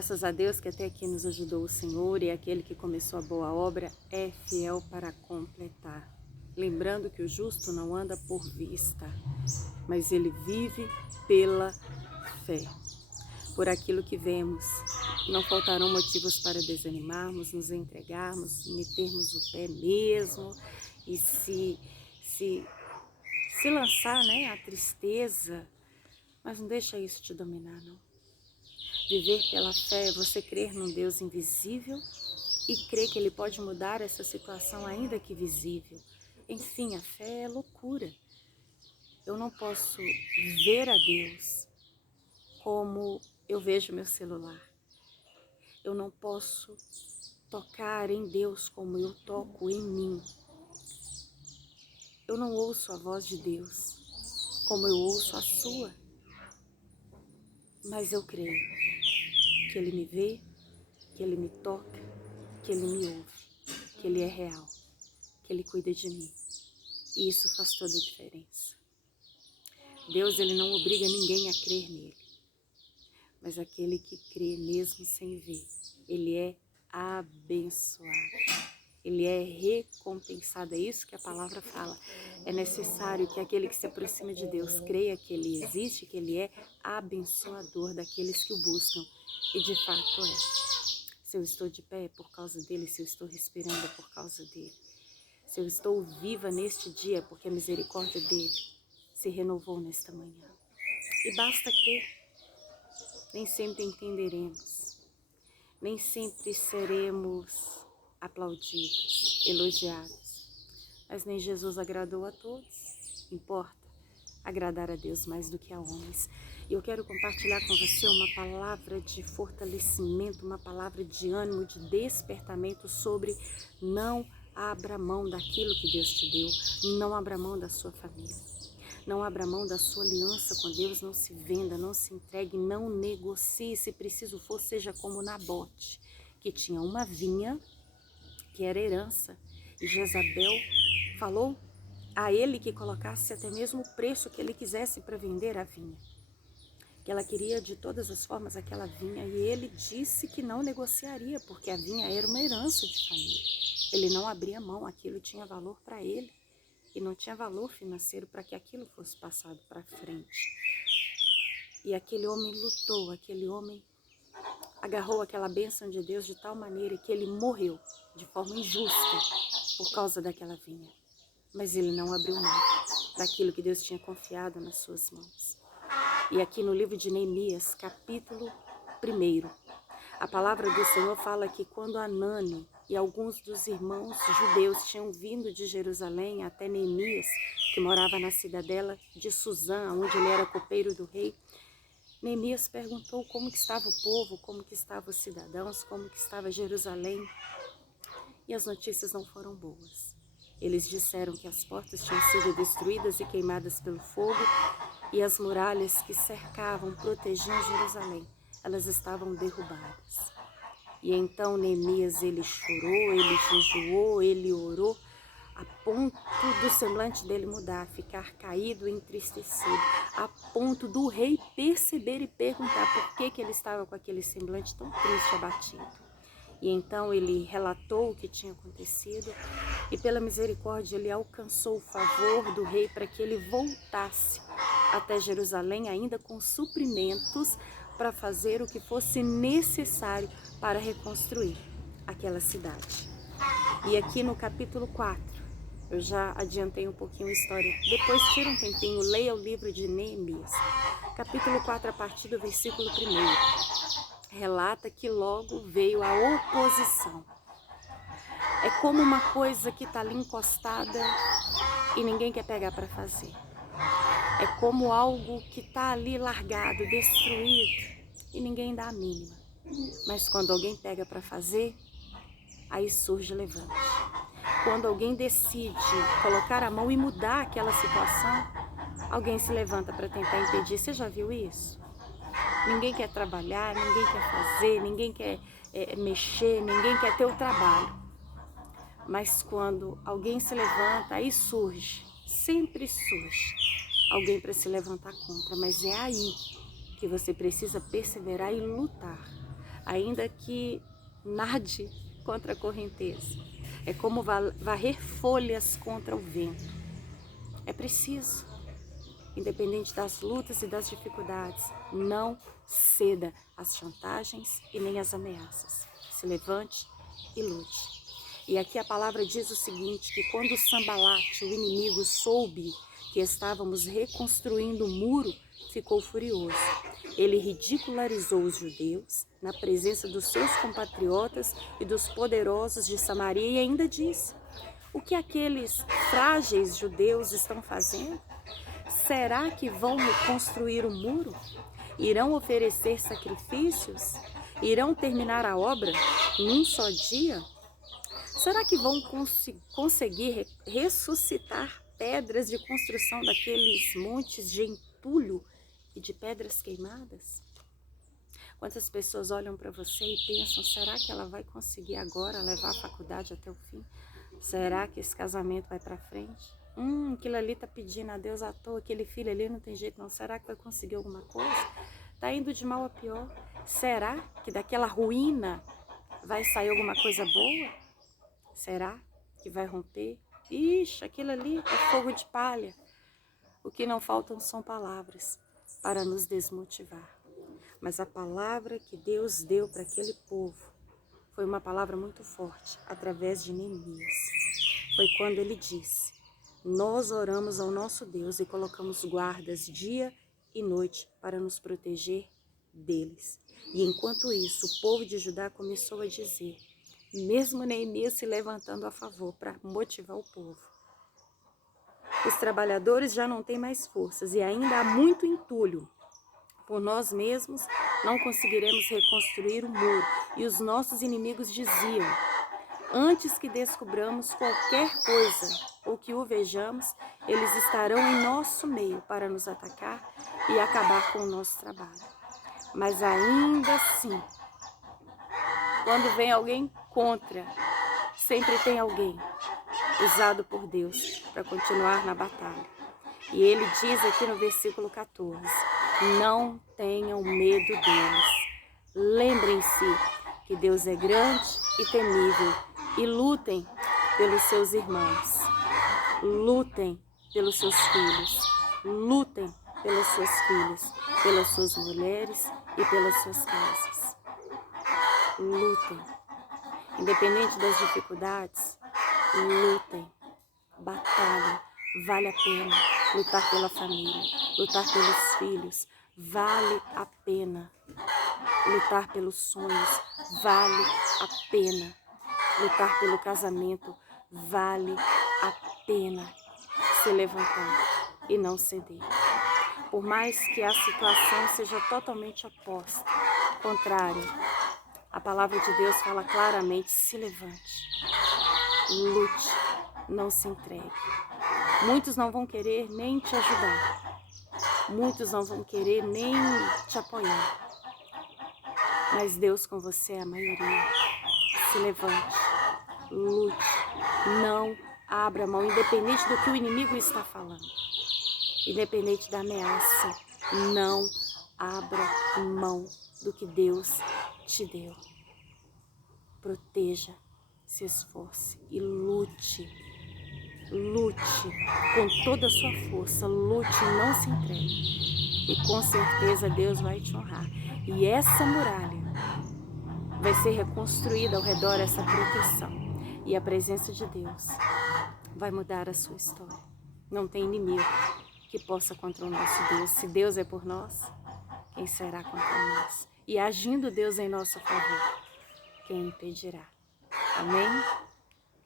Graças a Deus que até aqui nos ajudou o Senhor, e aquele que começou a boa obra é fiel para completar. Lembrando que o justo não anda por vista, mas ele vive pela fé. Por aquilo que vemos, não faltarão motivos para desanimarmos, nos entregarmos, metermos o pé mesmo e se lançar, né, a tristeza, mas não deixa isso te dominar, não. Viver pela fé é você crer num Deus invisível e crer que Ele pode mudar essa situação ainda que visível. Enfim, a fé é loucura. Eu não posso ver a Deus como eu vejo meu celular. Eu não posso tocar em Deus como eu toco em mim. Eu não ouço a voz de Deus como eu ouço a sua. Mas eu creio que Ele me vê, que Ele me toca, que Ele me ouve, que Ele é real, que Ele cuida de mim. E isso faz toda a diferença. Deus, Ele não obriga ninguém a crer nele, mas aquele que crê mesmo sem ver, ele é abençoado, ele é recompensado. É isso que a palavra fala. É necessário que aquele que se aproxima de Deus creia que Ele existe, que Ele é abençoador daqueles que o buscam. E de fato é. Se eu estou de pé é por causa dele, se eu estou respirando é por causa dele. Se eu estou viva neste dia é porque a misericórdia dele se renovou nesta manhã. E basta crer. Nem sempre entenderemos, nem sempre seremos aplaudidos, elogiados, mas nem Jesus agradou a todos. Importa agradar a Deus mais do que a homens. E eu quero compartilhar com você uma palavra de fortalecimento, uma palavra de ânimo, de despertamento sobre não abra mão daquilo que Deus te deu, não abra mão da sua família, não abra mão da sua aliança com Deus, não se venda, não se entregue, não negocie, se preciso for, seja como Nabote, que tinha uma vinha, que era herança, e Jezabel falou a ele que colocasse até mesmo o preço que ele quisesse para vender a vinha, que ela queria de todas as formas aquela vinha, e ele disse que não negociaria, porque a vinha era uma herança de família. Ele não abria mão, aquilo tinha valor para ele, e não tinha valor financeiro para que aquilo fosse passado para frente. E aquele homem lutou, aquele homem agarrou aquela bênção de Deus de tal maneira que ele morreu de forma injusta por causa daquela vinha. Mas ele não abriu mão daquilo que Deus tinha confiado nas suas mãos. E aqui no livro de Neemias, capítulo 1, a palavra do Senhor fala que quando Anani e alguns dos irmãos judeus tinham vindo de Jerusalém até Neemias, que morava na cidadela de Suzã, onde ele era copeiro do rei, Neemias perguntou como que estava o povo, como que estavam os cidadãos, como que estava Jerusalém. E as notícias não foram boas. Eles disseram que as portas tinham sido destruídas e queimadas pelo fogo, e as muralhas que cercavam, protegiam Jerusalém, elas estavam derrubadas. E então Neemias, ele chorou, ele jejuou, ele orou, a ponto do semblante dele mudar, ficar caído e entristecido, a ponto do rei perceber e perguntar por que ele estava com aquele semblante tão triste, abatido. E então ele relatou o que tinha acontecido, e pela misericórdia ele alcançou o favor do rei para que ele voltasse até Jerusalém, ainda com suprimentos, para fazer o que fosse necessário para reconstruir aquela cidade. E aqui no capítulo 4, eu já adiantei um pouquinho a história, depois tira um tempinho, leia o livro de Neemias. Capítulo 4, a partir do versículo 1, relata que logo veio a oposição. É como uma coisa que está ali encostada e ninguém quer pegar para fazer. É como algo que está ali largado, destruído, e ninguém dá a mínima. Mas quando alguém pega para fazer, aí surge levante. Quando alguém decide colocar a mão e mudar aquela situação, alguém se levanta para tentar impedir. Você já viu isso? Ninguém quer trabalhar, ninguém quer fazer, ninguém quer mexer, ninguém quer ter o trabalho. Mas quando alguém se levanta, aí surge, sempre surge alguém para se levantar contra. Mas é aí que você precisa perseverar e lutar. ainda que nade contra a correnteza. É como varrer folhas contra o vento. É preciso, independente das lutas e das dificuldades, não ceda às chantagens e nem às ameaças. Se levante e lute. E aqui a palavra diz o seguinte, que quando Sambalate, o inimigo, soube que estávamos reconstruindo o muro, ficou furioso. Ele ridicularizou os judeus na presença dos seus compatriotas e dos poderosos de Samaria e ainda disse: o que aqueles frágeis judeus estão fazendo? Será que vão reconstruir o muro? Irão oferecer sacrifícios? Irão terminar a obra num só dia? Será que vão conseguir ressuscitar pedras de construção daqueles montes de entulho e de pedras queimadas? Quantas pessoas olham para você e pensam, será que ela vai conseguir agora levar a faculdade até o fim? Será que esse casamento vai para frente? Aquilo ali tá pedindo a Deus à toa, aquele filho ali não tem jeito não. Será que vai conseguir alguma coisa? Tá indo de mal a pior. Será que daquela ruína vai sair alguma coisa boa? Será que vai romper? Ixi, aquilo ali é fogo de palha. O que não faltam são palavras para nos desmotivar. Mas a palavra que Deus deu para aquele povo foi uma palavra muito forte, através de Neemias. Foi quando ele disse: nós oramos ao nosso Deus e colocamos guardas dia e noite para nos proteger deles. E enquanto isso, o povo de Judá começou a dizer, mesmo Neemias se levantando a favor para motivar o povo: os trabalhadores já não têm mais forças e ainda há muito entulho. Por nós mesmos não conseguiremos reconstruir o muro. E os nossos inimigos diziam: antes que descobramos qualquer coisa ou que o vejamos, eles estarão em nosso meio para nos atacar e acabar com o nosso trabalho. Mas ainda assim, quando vem alguém contra, sempre tem alguém usado por Deus para continuar na batalha. E ele diz aqui no versículo 14, não tenham medo deles. Lembrem-se que Deus é grande e temível e lutem pelos seus irmãos. Lutem pelos seus filhos. Lutem pelas suas filhas, pelas suas mulheres e pelas suas casas. Lutem. Independente das dificuldades, lutem. Batalhem. Vale a pena lutar pela família, lutar pelos filhos, vale a pena lutar pelos sonhos, vale a pena lutar pelo casamento, vale a pena se levantar e não ceder. Por mais que a situação seja totalmente oposta, contrária, a palavra de Deus fala claramente: se levante, lute, não se entregue. Muitos não vão querer nem te ajudar. Muitos não vão querer nem te apoiar. Mas Deus com você é a maioria. Se levante, lute, não abra mão, independente do que o inimigo está falando. Independente da ameaça, não abra mão do que Deus te deu. Proteja, se esforce e lute. Lute com toda a sua força, lute, não se entregue. E com certeza Deus vai te honrar. E essa muralha vai ser reconstruída ao redor dessa proteção. E a presença de Deus vai mudar a sua história. Não tem inimigo que possa contra o nosso Deus. Se Deus é por nós, quem será contra nós? E agindo Deus em nosso favor, quem impedirá? Amém?